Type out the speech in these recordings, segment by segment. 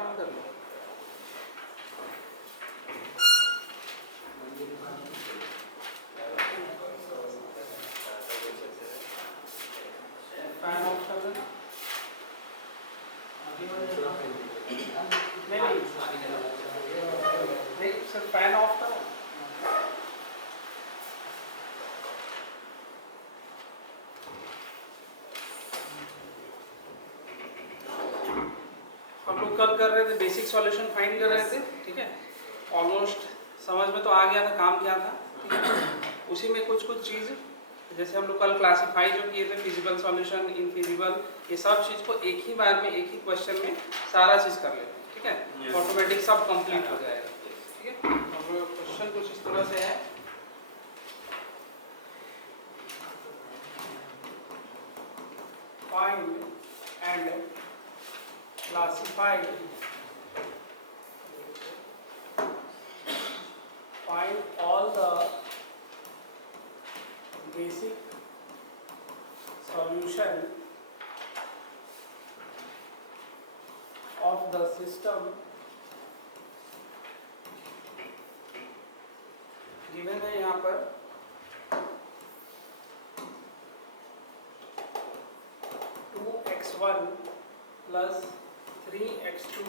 काम कर लो। Fan of कर देना। नहीं सर फैन ऑफ करो। हम लोग कल कर रहे थे बेसिक सॉल्यूशन फाइंड कर रहे थे, ठीक है। ऑलमोस्ट समझ में तो आ गया था काम क्या था, ठीक है। उसी में कुछ कुछ चीज़ जैसे हम लोग कल क्लासीफाई जो किए थे फिजिबल सॉल्यूशन, इनफिजिबल, ये सब चीज़ को एक ही बार में एक ही क्वेश्चन में सारा चीज़ कर लेते हैं, ठीक है। ऑटोमेटिक सब कंप्लीट हो जाएगा, ठीक है। अब क्वेश्चन कुछ इस तरह से है। Find and classify find all the basic solution of the system given है यहाँ पर 2x1 plus 3x2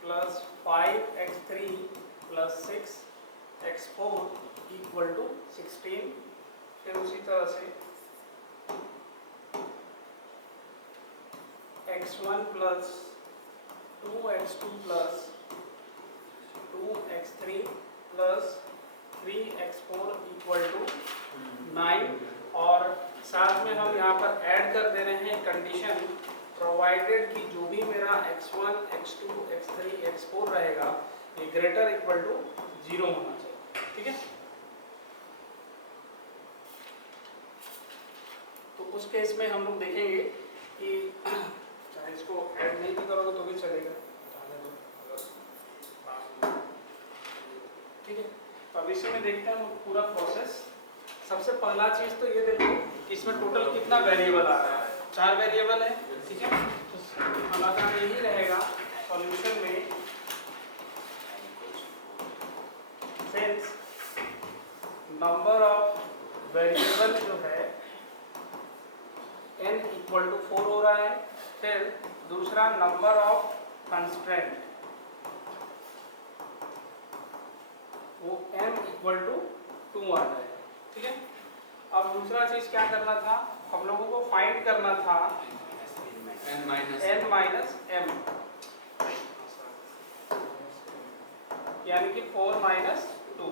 plus 5x3 plus 6x4 equal to 16। फिर उसी तरह से x1 plus 2x2 plus 2x3 plus 3x4 equal to 9। और साथ में हम यहाँ पर ऐड कर दे रहे हैं कंडीशन, प्रोवाइडेड कि जो भी मेरा x1, x2, x3, x4 रहेगा ये ग्रेटर इक्वल टू 0 होना चाहिए, ठीक है। तो उस केस में हम लोग देखेंगे कि चाहे इसको ऐड नहीं भी करोगे तो भी चलेगा, ठीक है। तो अब इसमें देखते हैं हम पूरा प्रोसेस। सबसे पहला चीज तो ये देखो इसमें टोटल कितना वेरिएबल आ रहा है, 4 वेरिएबल है, ठीक है। तो हमारा यही रहेगा सॉल्यूशन में, सिंस नंबर ऑफ वेरिएबल जो है n इक्वल टू 4 हो रहा है। फिर दूसरा नंबर ऑफ कंस्ट्रेंट वो m इक्वल टू 2 आ रहा है, ठीक है। अब दूसरा चीज क्या करना था, हम लोगों को फाइंड करना था n माइनस m, यानी कि 4 माइनस 2,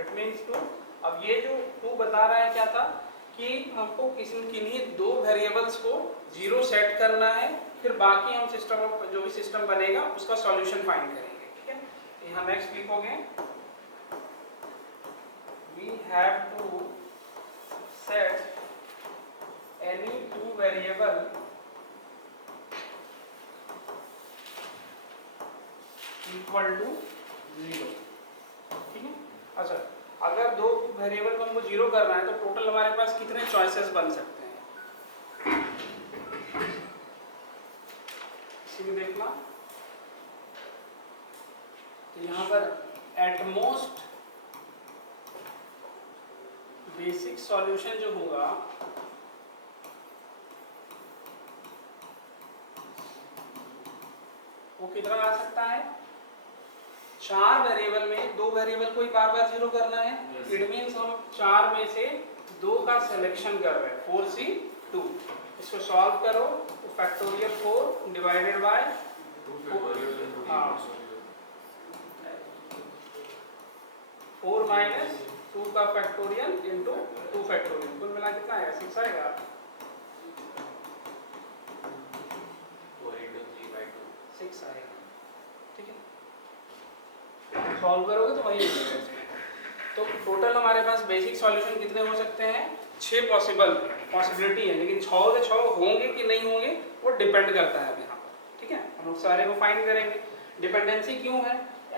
इट मीन्स 2। अब ये जो 2 बता रहा है क्या था कि हमको किन्हीं 2 वेरिएबल्स को 0 सेट करना है, फिर बाकी हम सिस्टम जो भी सिस्टम बनेगा उसका सॉल्यूशन फाइंड करेंगे, ठीक है। यहाँ नेक्स्ट लिखोगे we have to set any 2 variable equal to 0, ठीक है। अच्छा, अगर 2 वेरिएबल को हमको 0 करना है तो टोटल हमारे पास कितने चॉइसेस बन सकते हैं, इसी में देखना। यहाँ पर एट मोस्ट बेसिक सॉल्यूशन जो होगा वो कितना आ सकता है, 4 वेरिएबल में 2 वेरिएबल को ही बार बार 0 करना है। इट मीन्स हम 4 में से 2 का सिलेक्शन कर रहे हैं, 4c2। इसको सॉल्व करो तो फैक्टोरियल 4 डिवाइडेड बाय 4 माइनस 2 का फैक्टोरियल इंटू 2 फैक्टोरियल, कुल मिला कितना आएगा, 6 आएगा, 6 आएगा, ठीक है। सॉल्व करोगे तो वही मिलेगा इसमें। तो टोटल हमारे पास बेसिक सॉल्यूशन कितने हो सकते हैं, 6 पॉसिबिलिटी है, लेकिन 6 के 6 होंगे कि नहीं होंगे वो डिपेंड करता है अब यहाँ पर, ठीक है। हम लोग सारे को फाइंड करेंगे। डिपेंडेंसी क्यों है,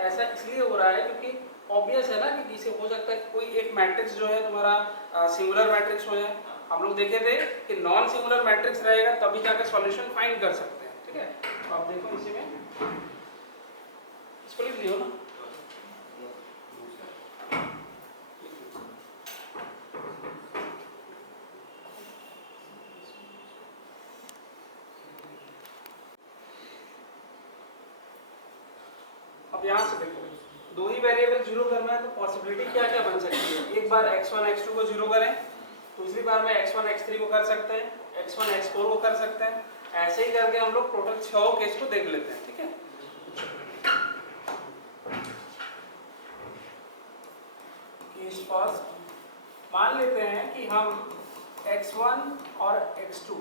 ऐसा इसलिए हो रहा है क्योंकि ऑब्वियस है ना कि किसी हो सकता है कोई एक मैट्रिक्स जो है तुम्हारा सिंगुलर मैट्रिक्स हो जाए। हम लोग देखे थे कि नॉन सिंगुलर मैट्रिक्स रहेगा तभी जाकर सॉल्यूशन फाइंड कर सकते हैं, ठीक है। तो आप देखो इसी में इसको लिख लियो ना। अब यहाँ से देखो, दो ही वेरिएबल जीरो करना है तो पॉसिबिलिटी क्या क्या बन सकती है। एक बार x1 x2 को जीरो करें, दूसरी बार में x1 x3 को कर सकते हैं, x1 x4 को कर सकते हैं। ऐसे ही करके हम लोग टोटल 6 केस को देख लेते हैं, ठीक है। केस फर्स्ट, मान लेते हैं कि हम x1 और x2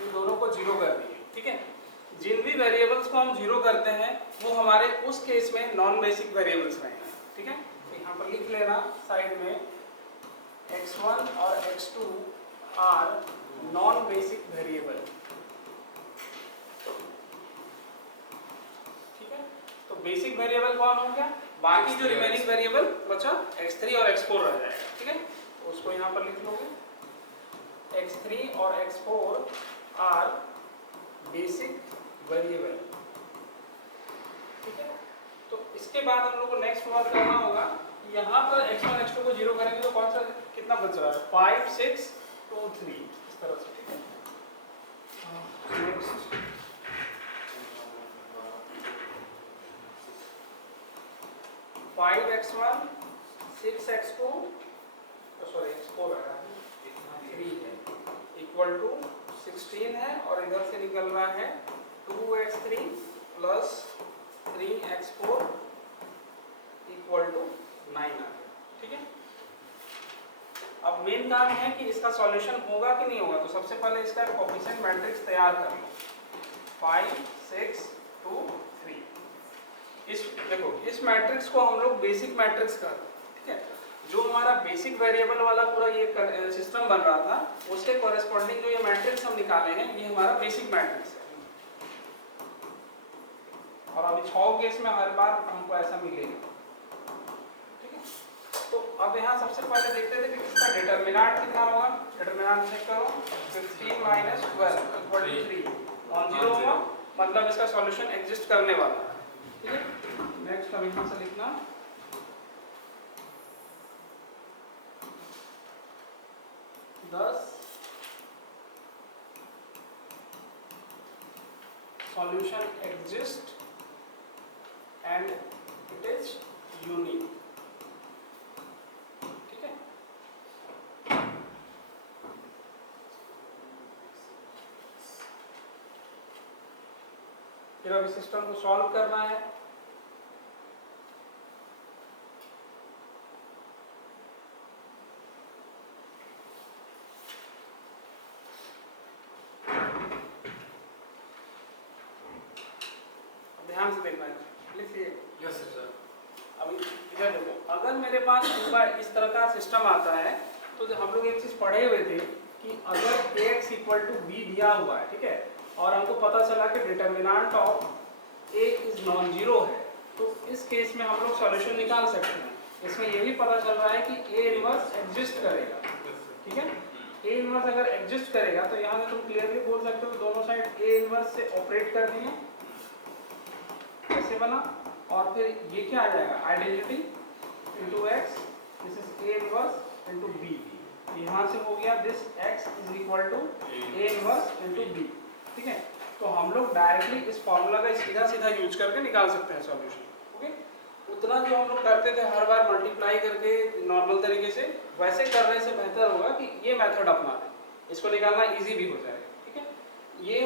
ये दोनों को जीरो कर दिए, ठीक है। जिन भी वेरिएबल्स को हम जीरो करते हैं वो हमारे उस केस में नॉन बेसिक वेरिएबल्स रहेंगे, ठीक है। तो यहाँ पर लिख लेना साइड में x1 और x2 are non basic variable, ठीक है। तो बेसिक वेरिएबल कौन हो गया, बाकी जो रिमेनिंग वेरिएबल बचा x3 और x4 रह जाएगा, ठीक है। तो उसको यहाँ पर लिख लोगे x3 और x4 आर बेसिक वेरिएबल, ठीक है। तो इसके बाद हम लोग को नेक्स्ट वर्क करना होगा। यहाँ पर x1 x2 को जीरो करेंगे तो कौन सा कितना बच रहा है, 5 6 2 3 इस तरह से, ठीक है। Next 5x1 6x2 sorry x4 आ रहा है 3 है इक्वल टू 16 है और इधर से निकल रहा है 2x3 plus 3x4 equal to 9 आ गया, ठीक है। अब मेन काम है कि इसका सॉल्यूशन होगा कि नहीं होगा। तो सबसे पहले इसका कोएफिशिएंट मैट्रिक्स तैयार कर लो, 5 6 2 3। इस देखो इस मैट्रिक्स को हम लोग बेसिक मैट्रिक्स कर, ठीक है। जो हमारा बेसिक वेरिएबल वाला पूरा ये सिस्टम बन रहा था उसके कॉरेस्पॉन्डिंग जो ये मैट्रिक्स हम निकाले हैं ये हमारा बेसिक मैट्रिक्स है। और अभी 6 केस में हर बार हमको ऐसा मिलेगा, ठीक है। तो अब यहाँ सबसे पहले देखते थे कि इसका डिटरमिनेंट कितना होगा। डिटरमिनेंट चेक करो, 15 - 12 = 3 नॉन जीरो होगा, मतलब इसका सॉल्यूशन एग्जिस्ट करने वाला है, ठीक है। नेक्स्ट अब यहाँ से लिखना solution exists and it is unique, ठीक है। फिर अब इस सिस्टम को सॉल्व करना है। ध्यान से देखना है, लिखिए। Yes sir. अभी इधर देखो, अगर मेरे पास इस तरह का सिस्टम आता है तो हम लोग एक चीज पढ़े हुए थे कि अगर ax = b दिया हुआ है, ठीक है, और हमको पता चला कि determinant of a is non zero है, तो इस केस में हम लोग सॉल्यूशन निकाल सकते हैं। इसमें ये भी पता चल रहा है कि a इनवर्स एग्जिस्ट करेगा, ठीक है। a इनवर्स अगर एग्जिस्ट करेगा तो यहाँ से तुम क्लियरली बोल सकते हो दोनों साइड a इनवर्स से ऑपरेट कर दिए, ऐसे बना। और फिर ये क्या आ जाएगा, identity into x, this is a inverse into b। यहाँ से हो गया this x = a inverse into b, ठीक है। तो हम लोग डायरेक्टली इस फॉर्मूला का सीधा सीधा यूज करके निकाल सकते हैं सॉल्यूशन, ओके। उतना जो हम लोग करते थे हर बार मल्टीप्लाई करके नॉर्मल तरीके से, वैसे करने से बेहतर होगा कि ये मेथड अपना लें, इसको निकालना इजी भी हो जाएगा, ठीक है। ये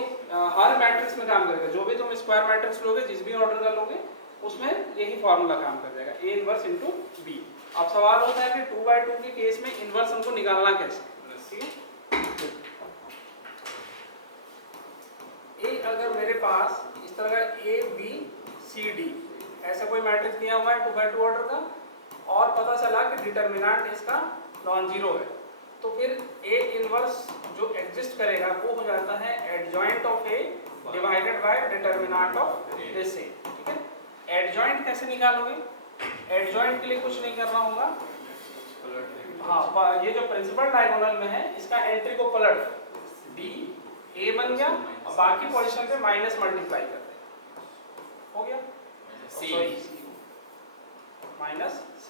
हर मैट्रिक्स में काम करेगा, जो भी तुम स्क्वायर मैट्रिक्स लोगे जिस भी ऑर्डर का लोगे उसमें यही फॉर्मूला काम कर जाएगा, a इनवर्स इनटू b। अब सवाल होता है कि 2/2 के केस में इनवर्स हमको निकालना कैसे, ठीक है। a अगर मेरे पास इस तरह का a b c d ऐसा कोई मैट्रिक्स दिया हुआ है 2/2 ऑर्डर का, और पता चला कि डिटरमिनेंट इसका नॉन जीरो है, तो फिर a इनवर्स जो एग्जिस्ट करेगा वो हो जाता है adjoint of a divided by determinant of this a, ठीक है। एडजॉइंट कैसे निकालोगे, एडजॉइंट के लिए कुछ नहीं करना होगा, हाँ ये जो प्रिंसिपल डायगोनल में है इसका एंट्री को पलट d a बन गया और बाकी पोजीशन पे माइनस मल्टीप्लाई कर दे, हो गया।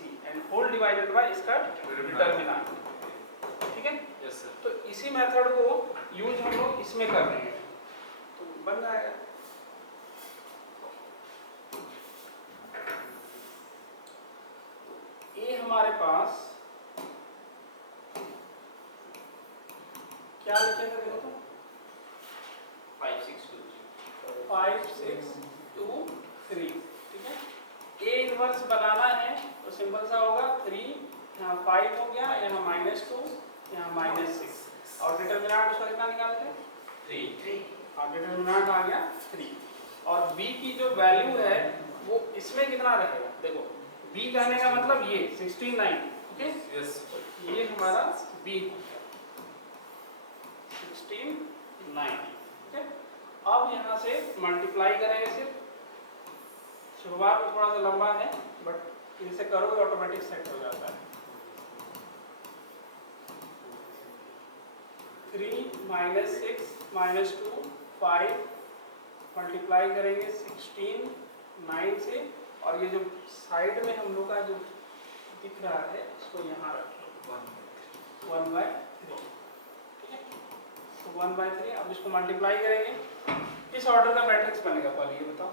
सी एंड होल डिवाइडेड बाय इसका डिटर्मिनेंट, ठीक है। Yes sir. तो इसी मेथड को यूज हम लोग इसमें कर रहे हैं, तो बन जाएगा। ये हमारे पास क्या लिखे थे देखो तो 5 6 2 5 6 2 3, ठीक है। ए इनवर्स बनाना है तो सिंपल सा होगा 3, यहाँ 5 हो गया, यहाँ -2, यहाँ -6 और डिटर्मिनेंट उसका कितना निकालते हैं 3 और डिटर्मिनेंट आ गया 3। और b की जो वैल्यू है वो इसमें कितना रहेगा, देखो b कहने का मतलब ये 16 9, ओके। यस ये हमारा b 16 9, ठीक है। अब यहाँ से मल्टीप्लाई करेंगे, सिर्फ शुरुआत में थोड़ा सा लंबा है बट इनसे करोगे ऑटोमेटिक सेट हो जाता है। 3 -6 -2 5 मल्टीप्लाई करेंगे 16 9 से, और ये जो साइड में हम लोग का जो दिख रहा है इसको यहाँ रखो 1/3, ठीक है। तो 1/3, अब इसको मल्टीप्लाई करेंगे, किस ऑर्डर का मैट्रिक्स बनेगा पहले ये बताओ।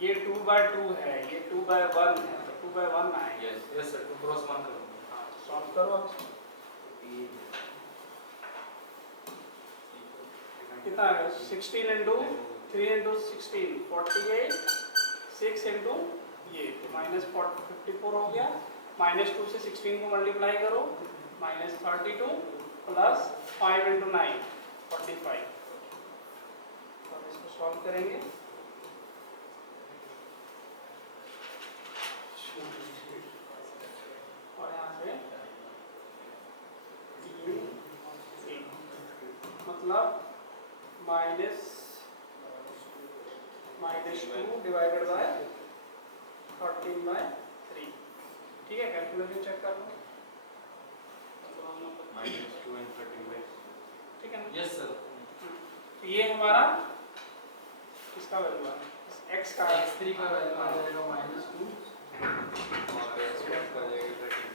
ये 2/2 है, ये 2/1 है, तो 2/1 आएगा। Yes sir. 2 क्रॉस 1 करो। हाँ, सॉल्व करो अब। कितना है 16 इंटू 3 इंटू 16 48, 6 इंटू ये -54 हो गया, -2 से 16 को मल्टीप्लाई करो -32 प्लस 5 इंटू 9 45। अब इसको सॉल्व करेंगे, और यहाँ से 3 मतलब -2 डिवाइडेड बाय 13/3, ठीक है। कैलकुलेटर चेक कर लो, -2 and 13/3, ठीक है ना। Yes sir. तो ये हमारा किसका वैल्यू है, x का x3 का वैल्यू आ जाएगा -2 और x1 का जाएगा 13।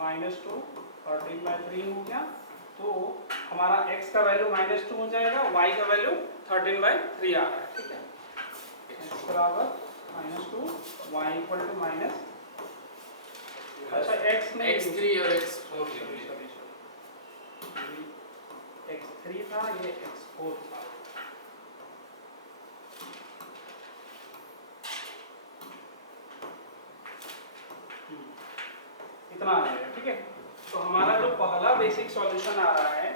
-2 13/3 हो गया, तो हमारा x का वैल्यू -2 हो जाएगा, y का वैल्यू 13/3 आ रहा है, ठीक है। x बराबर -2, y इक्वल टू माइनस, अच्छा x नहीं, x3 और x4 x3 था, ये x4 था। इतना आ जाएगा, ठीक है। तो हमारा जो पहला बेसिक सॉल्यूशन आ रहा है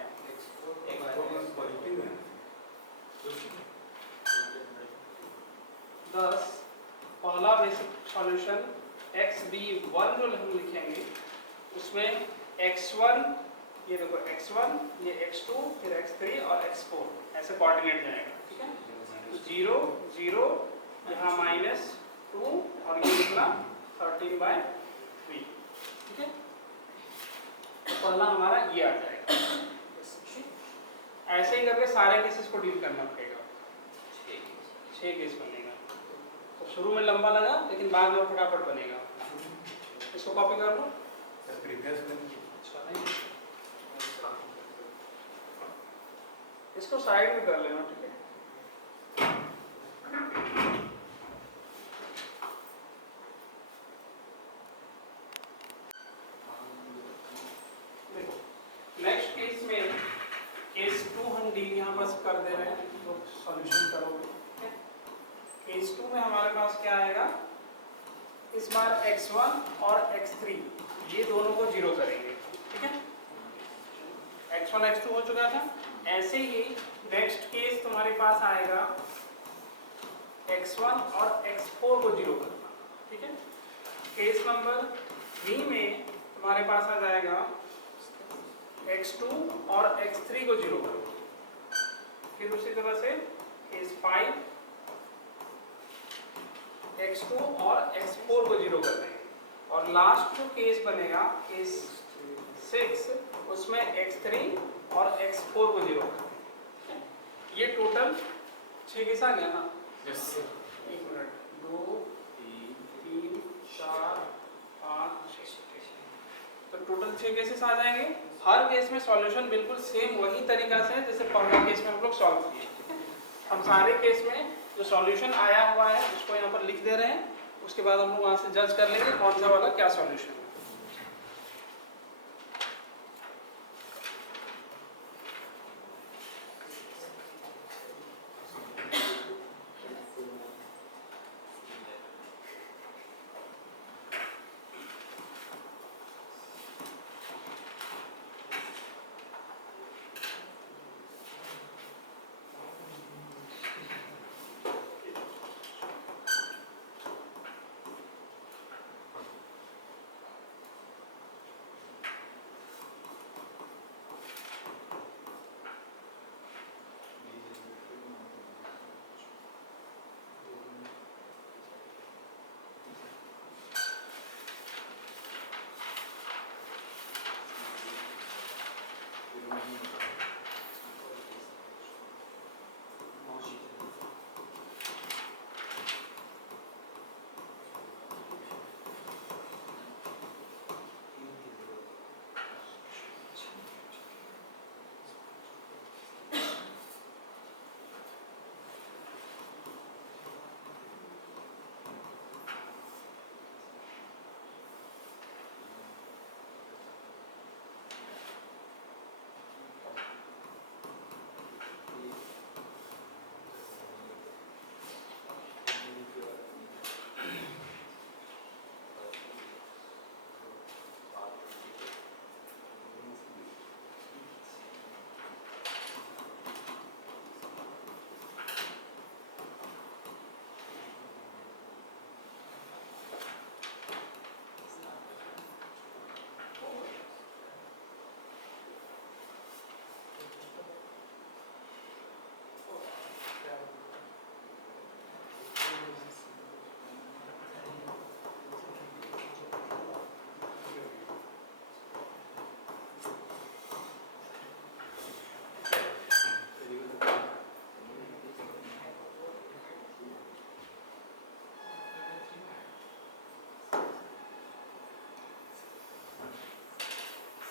पहला बेसिक सॉल्यूशन xb1 जो हम लिखेंगे उसमें x1, ये देखो x1, ये x2, फिर x3 और x4 ऐसे कोऑर्डिनेट जाएगा, ठीक है। तो 0 0 यहाँ -2 और ये निकला 13/3, ठीक है। तो पहला हमारा ये आ जाएगा। ऐसे ही करके सारे केसेस को डील करना पड़ेगा, 6 केस बनेगा। तो शुरू में लंबा लगा लेकिन बाद में फटाफट बनेगा। इसको कॉपी कर लो, इसको साइड में कर लेना, ठीक है। देखो नेक्स्ट केस में केस 2 हम डील यहाँ पर कर दे रहे हैं, तो सॉल्यूशन करोगे, ठीक है। केस 2 में हमारे पास क्या आएगा, इस बार x1 और x3 ये दोनों को 0 करेंगे, ठीक है। x1 x2 हो चुका था। ऐसे ही नेक्स्ट केस तुम्हारे पास आएगा x1 और x4 को 0 करना, ठीक है। केस नंबर 3 में तुम्हारे पास आ जाएगा x2 और x3 को 0 करो। फिर उसी तरह से केस 5 x2 और x4 को 0 कर देंगे। और लास्ट जो केस बनेगा केस 6, उसमें x3 और x4 को 0 कर देंगे। ये टोटल 6 केस आ गया ना? यस। 1 मिनट, 2 3 4 5 6। तो टोटल 6 केसेस आ जाएंगे। हर केस में सॉल्यूशन बिल्कुल सेम वही तरीका से है जैसे पहला केस में हम लोग सॉल्व किए, ठीक है। हम सारे केस में जो सॉल्यूशन आया हुआ है उसको यहाँ पर लिख दे रहे हैं, उसके बाद हम लोग वहाँ से जज कर लेंगे कौन सा वाला क्या सॉल्यूशन है।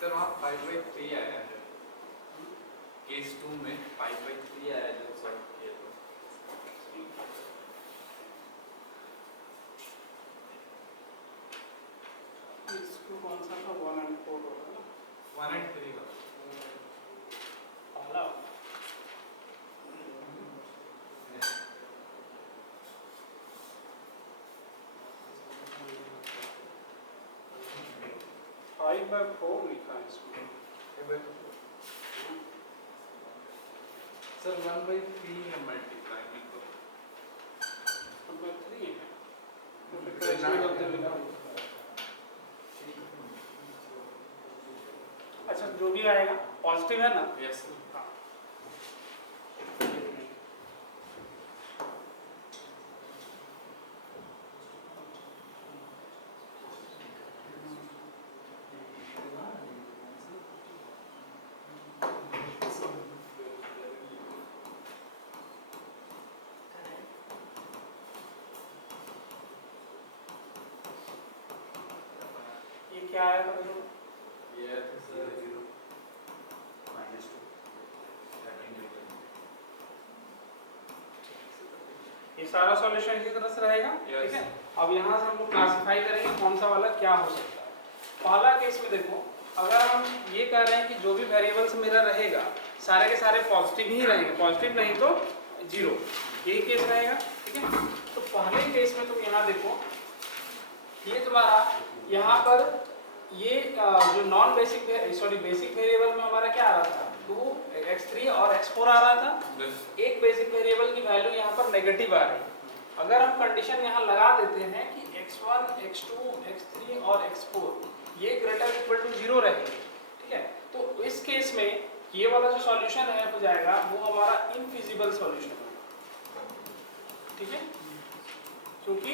सर वहाँ 5/3 आया है केस 2 में 5/3 आया जो सॉल्व किया था। इसको कौन सा था 1 and 4 होगा ना? 1 and 3 का पहला 5/4 लिखा है इसमें। सर 1/3 है मल्टीप्लाई में तो 1/3 है। तो फिर इसमें गलती लिखा है। अच्छा जो भी आएगा पॉजिटिव है ना? यस हाँ। ये क्या आया था देखो? ये तो सर 0 ये सारा सॉल्यूशन इसी तरह से रहेगा, ठीक है। अब यहाँ से हम लोग क्लासिफाई करेंगे कौन सा वाला क्या हो सकता है। पहला केस में देखो, अगर हम ये कह रहे हैं कि जो भी वेरिएबल्स मेरा रहेगा सारे के सारे पॉजिटिव ही रहेंगे, पॉजिटिव नहीं तो 0, यही केस रहेगा, ठीक है। तो पहले केस में तुम यहाँ देखो, ये तुम्हारा यहाँ पर ये जो नॉन बेसिक बेसिक वेरिएबल में हमारा क्या आ रहा था 2x3 और x4 आ रहा था। एक बेसिक वेरिएबल की वैल्यू यहाँ पर नेगेटिव आ रही है। अगर हम कंडीशन यहाँ लगा देते हैं कि x1, x2, x3 और x4 ये ग्रेटर इक्वल टू 0 रहेंगे, ठीक है, तो इस केस में ये वाला जो सॉल्यूशन है हो जाएगा वो हमारा इनफिजिबल सॉल्यूशन है, ठीक है, क्योंकि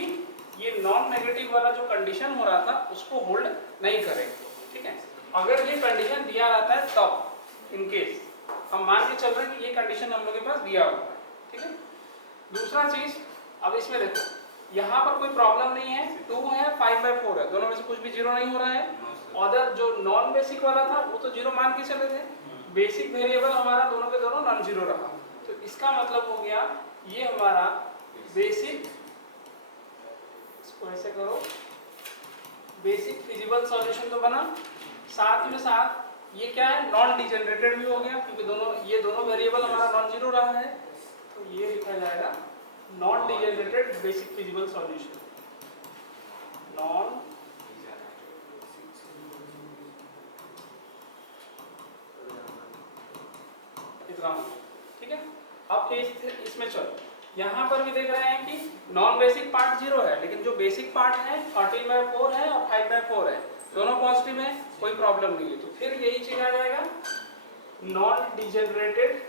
ये नॉन नेगेटिव वाला जो कंडीशन हो रहा था उसको होल्ड नहीं करेंगे, ठीक है। अगर ये कंडीशन दिया रहता है तब इन केस हम मान के चल रहे हैं कि ये कंडीशन हम लोग के पास दिया हुआ है, ठीक है। दूसरा चीज, अब इसमें देखो यहाँ पर कोई प्रॉब्लम नहीं है, 2 है 5/4 है, दोनों में से कुछ भी 0 नहीं हो रहा है। और जो नॉन बेसिक वाला था वो तो 0 मान के चले थे, बेसिक वेरिएबल हमारा दोनों के दोनों नॉन जीरो रहा, तो इसका मतलब हो गया ये हमारा बेसिक, इसको ऐसे करो, बेसिक फिजिबल सॉल्यूशन तो बना, साथ में साथ ये क्या है नॉन डिजेनरेटेड भी हो गया, क्योंकि ये दोनों वेरिएबल हमारा नॉन जीरो रहा है, तो ये लिखा जाएगा non degenerated basic feasible solution, non इतना, ठीक है। अब केस इसमें चलो, यहाँ पर भी देख रहे हैं कि नॉन बेसिक पार्ट 0 है, लेकिन जो बेसिक पार्ट है 13/4 है और 5/4 है, दोनों पॉजिटिव है, कोई प्रॉब्लम नहीं है, तो फिर यही चीज आ जाएगा non degenerated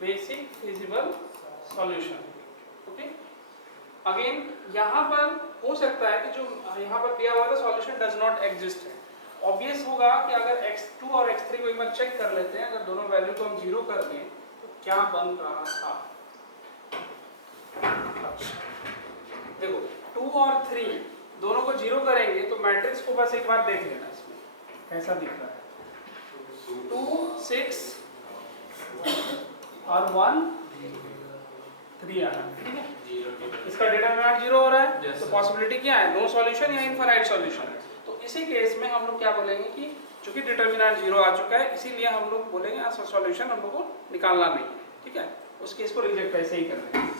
basic feasible solution, okay. Again यहाँ पर हो सकता है कि जो यहाँ पर दिया हुआ था सॉल्यूशन डज नॉट एग्जिस्ट है, ऑब्वियस होगा कि अगर x2 और x3 को एक बार चेक कर लेते हैं, अगर दोनों वैल्यू को हम 0 कर दें तो क्या बन रहा था। देखो 2 और 3 दोनों को 0 करेंगे तो मैट्रिक्स को बस एक बार देख लेना, इसमें कैसा दिख रहा है, 2 6 और 1 3 आ रहा है, ठीक है। इसका डिटरमिनेंट 0 हो रहा है, तो पॉसिबिलिटी क्या है, नो सॉल्यूशन या इनफाइनाइट सॉल्यूशन। तो इसी केस में हम लोग क्या बोलेंगे कि चूंकि डिटरमिनेंट 0 आ चुका है, इसीलिए हम लोग बोलेंगे सॉल्यूशन हम लोग को निकालना नहीं है, ठीक है, उस केस को रिजेक्ट ऐसे ही करना है।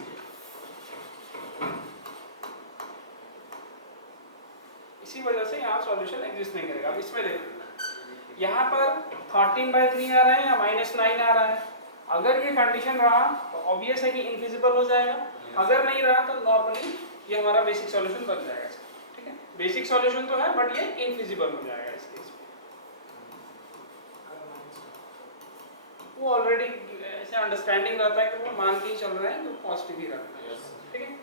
इसी वजह से यहाँ सॉल्यूशन एग्जिस्ट नहीं करेगा। अब इसमें देखो यहाँ पर 13/3 आ रहा है या -9 आ रहा है, अगर ये कंडीशन रहा तो ऑब्वियस है कि इनफिजिबल हो जाएगा, अगर नहीं रहा तो नॉर्मली ये हमारा बेसिक सॉल्यूशन बन जाएगा, ठीक है। बेसिक सॉल्यूशन तो है बट ये इनफिजिबल हो जाएगा इस केस में, वो ऑलरेडी ऐसे अंडरस्टैंडिंग रहता है कि वो मान के ही चल रहे हैं, तो पॉजिटिव ही रहता है, ठीक है।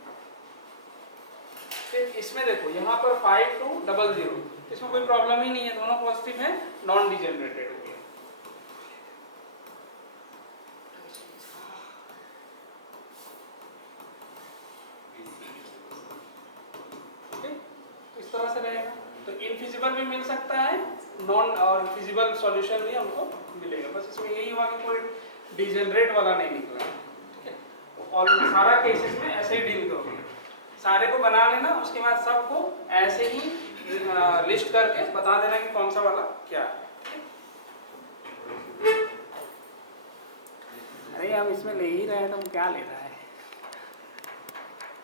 फिर इसमें देखो यहाँ पर 5 to 00, इसमें कोई प्रॉब्लम ही नहीं है, दोनों पॉजिटिव है, नॉन डिजेनरेटेड हो गया। इस तरह से रहेगा, तो इनफिजिबल भी मिल सकता है, नॉन और फिजिबल सॉल्यूशन भी हमको मिलेगा, बस इसमें यही हुआ कि कोई डिजेनरेट वाला नहीं निकला, ठीक है। और सारा केसेस में ऐसे ही डील करोगे, सारे को बना लेना, उसके बाद सबको ऐसे ही लिस्ट करके बता देना कि कौन सा वाला क्या है। अरे हम इसमें ले ही रहे हैं तो क्या ले रहा है।